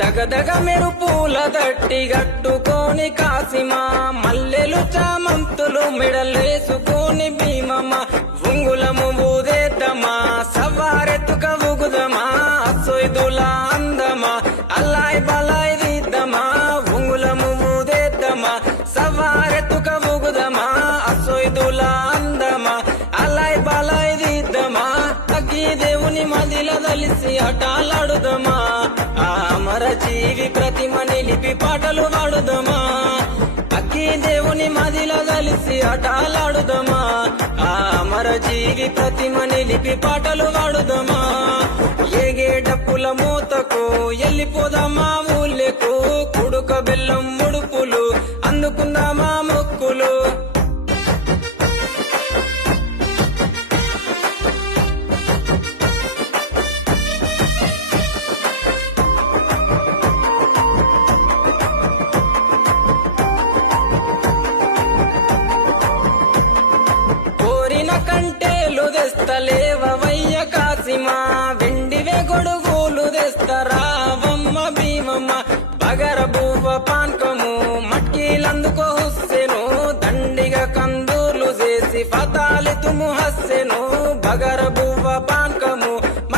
దగదగ మెరుపుల దట్టి గట్టుకొని కాసిమా మల్లెలు చామంతులు మెడలేసుకొని భీమమ్మ ఉంగులము ఊదేద్దమా సవారెత్తుక ఊగుదమా సొయ్దుల అందమా అల్లాయ్ బలాయ్ దిద్దమా ఉంగులము ఊదేద్దమా సవారెత్తుక ఊగుదమా సొయ్దుల అందమా అల్లాయ్ బలాయ్ దిద్దమా అగ్గి దేవుని మదిల దలిసి ఆటలాడుదమా అమర జీవి ప్రతిమ నిలిపి పాటలు పాడుదమా అగ్గి దేవుని మదిల కలిసి ఆటలాడుదమా అమర జీవి ప్రతిమ నిలిపి పాటలు పాడుదమా ఏగే డప్పుల మూతకు ఎల్లిపోదామా ఊళ్ళకు కుడుక బెల్లం ముడుపులు అందుకుందామా మొక్కులు కంటేలు తెస్తలేవయ్య కాసిమా వెండివే గొడుగులు తెస్తరావమ్మ భీమమ్మ బగర బువ్వ పాన్కము మట్కీలందుకో హుస్సెను దండిగా కందూర్లు చేసి ఫతాలెతుము